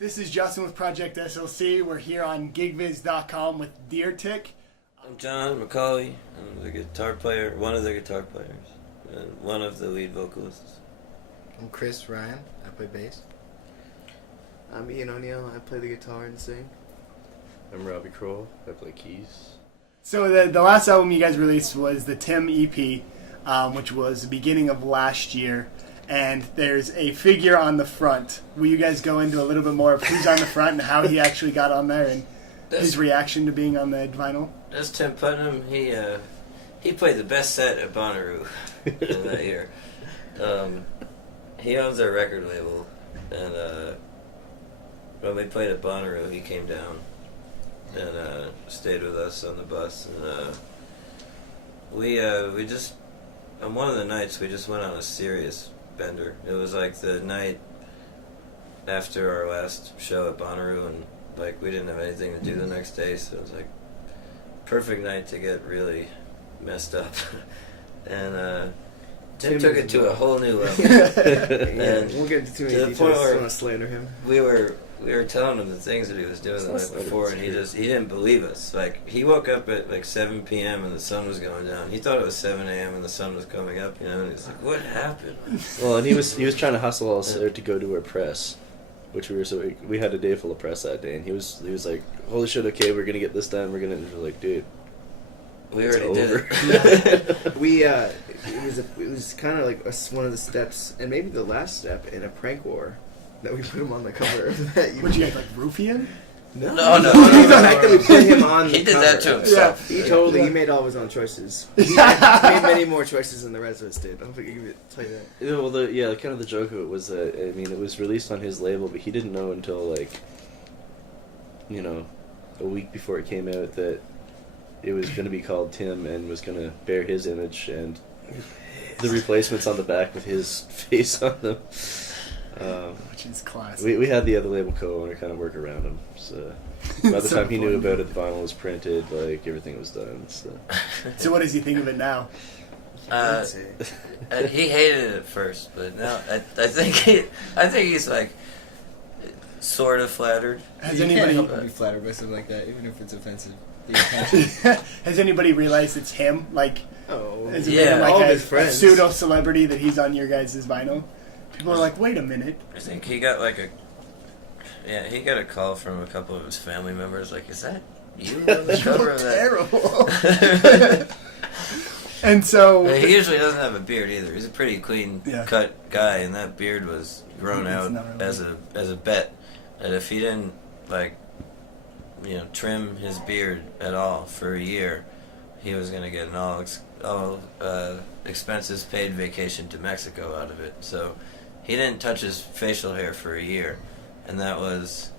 This is Justin with Project SLC. We're here on gigviz.com with Deer Tick. I'm John McCauley. I'm the guitar player, one of the guitar players, and one of the lead vocalists. I'm Chris Ryan. I play bass. I'm Ian O'Neill. I play the guitar and sing. I'm Robbie Kroll. I play keys. So the last album you guys released was the Tim EP, which was the beginning of last year. And there's a figure on the front. Will you guys go into a little bit more of who's on the front and how he actually got on there and his reaction to being on the vinyl? That's Tim Putnam. He played the best set at Bonnaroo in that year. He owns our record label, and when we played at Bonnaroo, he came down and stayed with us on the bus. And we just, on one of the nights, we just went on a serious bender. It was like the night after our last show at Bonnaroo, and like we didn't have anything to do the next day, so it was like perfect night to get really messed up. And Tim took it to a whole new level. And we'll get into too many details. I don't want to slander him. We were telling him the things that he was doing the night before, and he didn't believe us. Like, he woke up at like 7 p.m. and the sun was going down. He thought it was 7 a.m. and the sun was coming up, you know, and he's like, what happened? Well, and he was trying to hustle us to go to our press, which we had a day full of press that day, and he was like, holy shit, okay, we're gonna get this done, and we're like, dude, we already did it. It was kind of like one of the steps, and maybe the last step in a prank war that we put him on the cover of that. Would you guys like roofie him? No. The fact that we put him on the He did cover. that to himself. Yeah. He made all his own choices. He made many more choices than the rest of us did. I don't think I can tell you that. Yeah, well, kind of the joke of it was that, I mean, it was released on his label, but he didn't know until, like, you know, a week before it came out that it was going to be called Tim and was going to bear his image and the replacements on the back with his face on them. Which is classic. We had the other label co-owner kind of work around him. So by the time he knew about it, the vinyl was printed, like everything was done. So what does he think of it now? He hated it at first, but now I think he's like sort of flattered. You can't help but be flattered by something like that, even if it's offensive. The intention. Has anybody realized it's him? Like, has it yeah, been like all of a his friends. pseudo celebrity that he's on your guys' vinyl? People are like, wait a minute. I think he got he got a call from a couple of his family members, like, is that you on the cover of that? Terrible. And so He usually doesn't have a beard either. He's a pretty clean cut guy, and that beard was grown out as a bet that if he didn't, like, you know, trim his beard at all for a year, he was going to get an all expenses paid vacation to Mexico out of it. So he didn't touch his facial hair for a year, and that was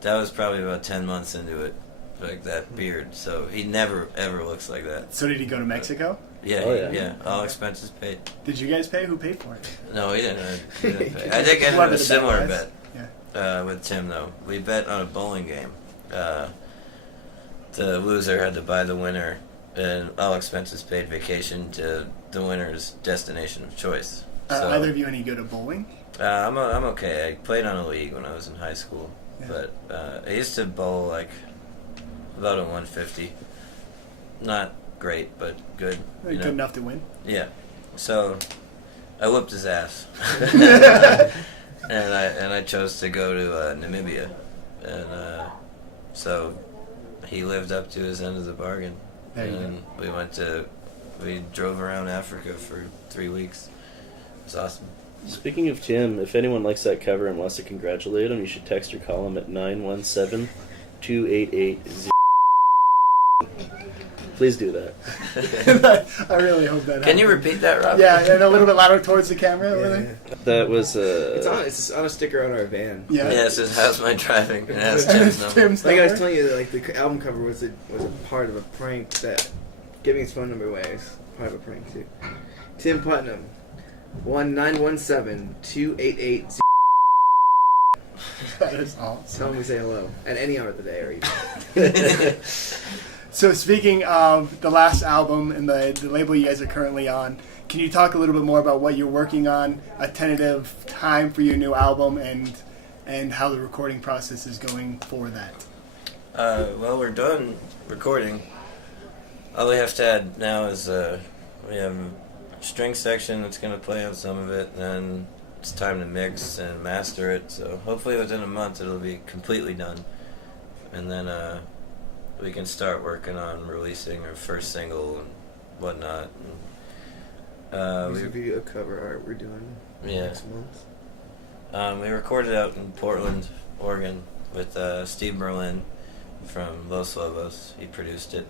probably about 10 months into it, like that beard. So he never ever looks like that. So did he go to Mexico? Yeah, yeah, all expenses paid. Did you guys pay? Who paid for it? No, he didn't. He didn't pay. I did get into a similar bet with Tim, though. We bet on a bowling game. The loser had to buy the winner an all expenses paid vacation to the winner's destination of choice. So, either of you any good at bowling? I'm okay. I played on a league when I was in high school, but I used to bowl like about a 150. Not great, but good. Good enough to win? Yeah. So I whooped his ass, and I chose to go to Namibia, and so he lived up to his end of the bargain, and we drove around Africa for 3 weeks. It was awesome. Speaking of Tim, if anyone likes that cover and wants to congratulate him, you should text or call him at 917-288-0. Please do that. I really hope that happens. Can you repeat that, Rob? Yeah, and a little bit louder towards the camera over there. That was It's on a sticker on our van. Yeah, it says, how's my driving? And it has Tim's number. Like I was telling you, like the album cover was a part of a prank that giving his phone number away is part of a prank too. Tim Putnam, 1-917-288-0. That is awesome. Tell him we say hello at any hour of the day or evening. So speaking of the last album and the label you guys are currently on, can you talk a little bit more about what you're working on, a tentative time for your new album, and and how the recording process is going for that. Well, we're done recording. All we have to add now is we have a string section that's going to play on some of it, and then it's time to mix and master it. So hopefully within a month it'll be completely done, and then we can start working on releasing our first single and whatnot. There's a video cover art we're doing next month. We recorded out in Portland, Oregon, with Steve Merlin from Los Lobos. He produced it.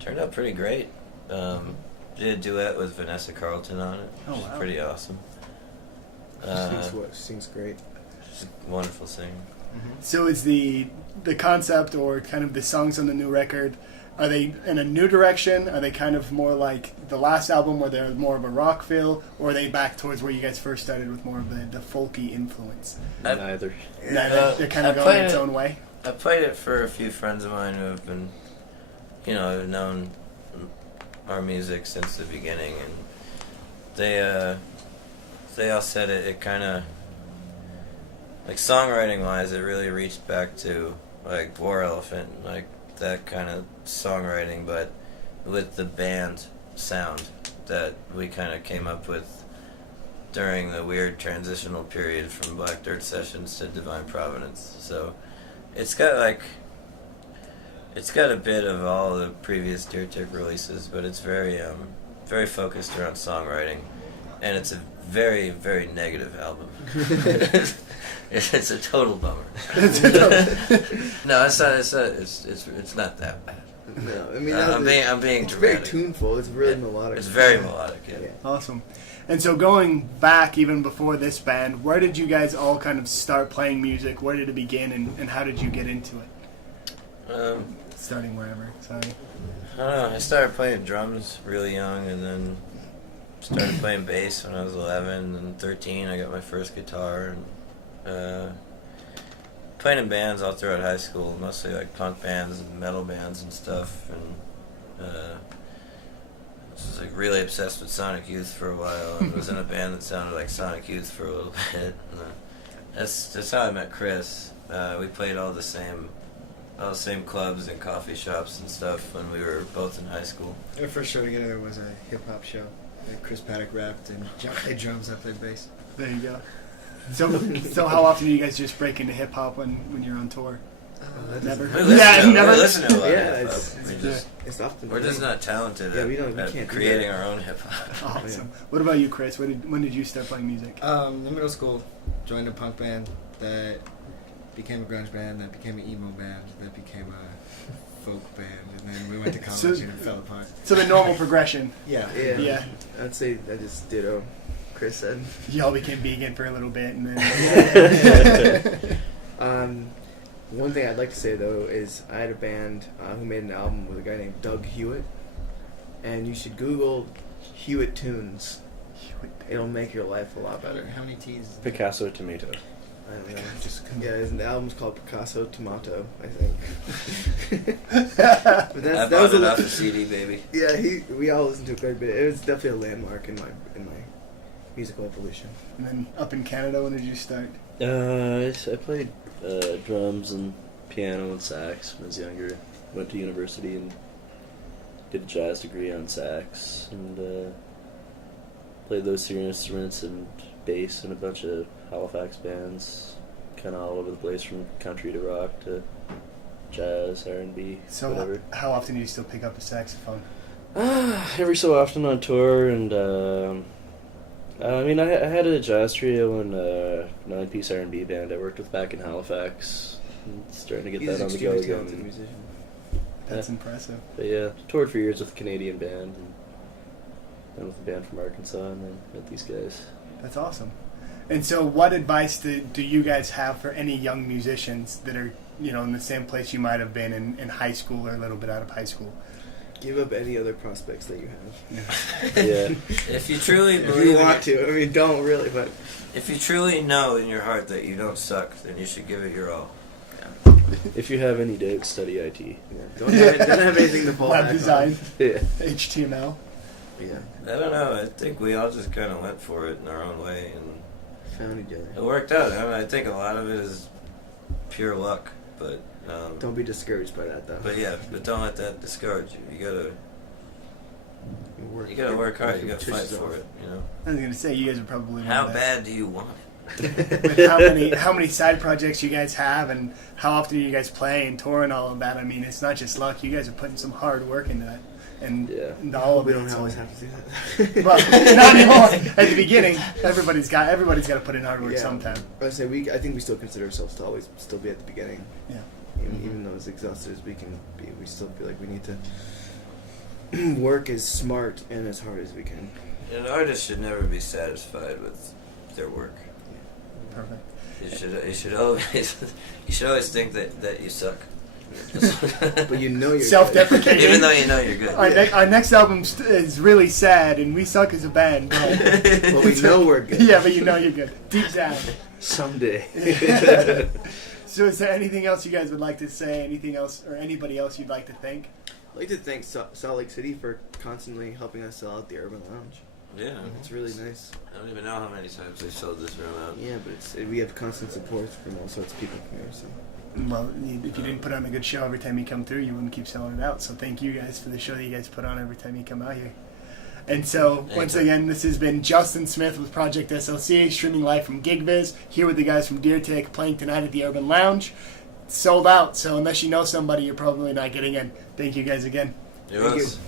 Turned out pretty great. Did a duet with Vanessa Carlton on it. Oh, Which is wow. pretty awesome. She sings great. She's a wonderful singer. So is the concept or kind of the songs on the new record, are they in a new direction? Are they kind of more like the last album where they're more of a rock feel, or are they back towards where you guys first started with more of the folky influence? Neither. They're kind of I going played its it- own way? I played it for a few friends of mine who have been, have known our music since the beginning, and they all said it kind of, like, songwriting wise, it really reached back to like War Elephant, like that kind of songwriting, but with the band sound that we kind of came up with during the weird transitional period from Black Dirt Sessions to Divine Providence. So it's got a bit of all the previous Deer Tick releases, but it's very focused around songwriting, and it's a very, very negative album. It's a total bummer. No, it's not. It's not that bad. No, I mean, I'm being it's very dramatic. tuneful. It's really melodic. It's very melodic. Yeah. Yeah. Awesome. And so going back even before this band, where did you guys all kind of start playing music? Where did it begin, and how did you get into it? Starting wherever, sorry. I don't know. I started playing drums really young, and then started playing bass when I was 11 and 13. I got my first guitar, and playing in bands all throughout high school, mostly like punk bands and metal bands and stuff. And I was like really obsessed with Sonic Youth for a while, and was in a band that sounded like Sonic Youth for a little bit. And, that's how I met Chris. We played all the same clubs and coffee shops and stuff when we were both in high school. Our first show together was a hip hop show. Chris Paddock rapped and John played drums. I played bass. There you go. So how often do you guys just break into hip hop when you're on tour? Never. We Never. listen to a lot Yeah, of hip it's- hop. It's often. We're just not talented Yeah, we at can't do creating that. our own hip hop. Awesome. What about you, Chris? When did you start playing music? In middle school, joined a punk band that became a grunge band, that became an emo band, that became a folk band, and then we went to college So- and it fell apart. So the normal progression. Yeah. Yeah. Yeah. I'd say I just ditto Chris said. Y'all became vegan for a little bit, and then One thing I'd like to say though is I had a band who made an album with a guy named Doug Hewitt, and you should Google Hewitt Tunes. It'll make your life a lot better. How many T's? Picasso Tomato. I don't know. The album's called Picasso Tomato, I think. But I that bought was it a off a CD, baby. Yeah, we all listened to it quite a bit. It was definitely a landmark in my musical evolution. and then up in Canada, when did you start? I played drums and piano and sax when I was younger. Went to university and did a jazz degree on sax, and played those three instruments and bass in a bunch of Halifax bands, kind of all over the place from country to rock to jazz, R&B, So whatever. how often do you still pick up a saxophone? Every so often on tour, and I mean, I had a jazz trio and a 9-piece R&B band I worked with back in Halifax. And starting to get He's that an on the go extremely talented again. musician. That's Yeah. impressive. But yeah, toured for years with a Canadian band, and then with a band from Arkansas, and then met these guys. That's awesome. And so what advice do you guys have for any young musicians that are, in the same place you might have been in high school or a little bit out of high school? Give up any other prospects that you have. Yeah. If you truly If believe you in want it- to. I mean, don't really, but if you truly know in your heart that you don't suck, then you should give it your all. If you have any doubts, study IT. don't have anything to fall Web back design, Yeah. HTML. on. Yeah. I don't know. I think we all just kind of went for it in our own way, and found each other. It worked out. I mean, I think a lot of it is pure luck, but Don't be discouraged by that, though. but don't let that discourage you. You gotta work hard. You gotta fight for it. You know. I was gonna say you guys are probably How one of bad do you want it? with how many side projects you guys have and how often you guys play and tour and all of that. I mean, it's not just luck. You guys are putting some hard work into that, and all of We it. don't so- always have to do that. Well, not anymore. At the beginning, everybody's got to put in hard work sometime. I say I think we still consider ourselves to always still be at the beginning. Yeah. Even though as exhausted as we can be, we still feel like we need to work as smart and as hard as we can. An artist should never be satisfied with their work. Perfect. You should always think that you suck. But you know you're Self-deprecating. Even though you know you're good. Our next album is really sad, and we suck as a band. But we know we're good. Yeah, but you know you're good deep down. Someday. So, is there anything else you guys would like to say? Anything else, or anybody else you'd like to thank? I'd like to thank Salt Lake City for constantly helping us sell out the Urban Lounge. Yeah. It's really nice. I don't even know how many times they've sold this room out. Yeah, but we have constant support from all sorts of people from here. So Well, if you didn't put on a good show every time you come through, you wouldn't keep selling it out. So thank you guys for the show that you guys put on every time you come out here. And so, once again, this has been Justin Smith with Project SLC, streaming live from GigViz, here with the guys from Deer Tick, playing tonight at the Urban Lounge. It's sold out, so unless you know somebody, you're probably not getting in. Thank you guys again. It was.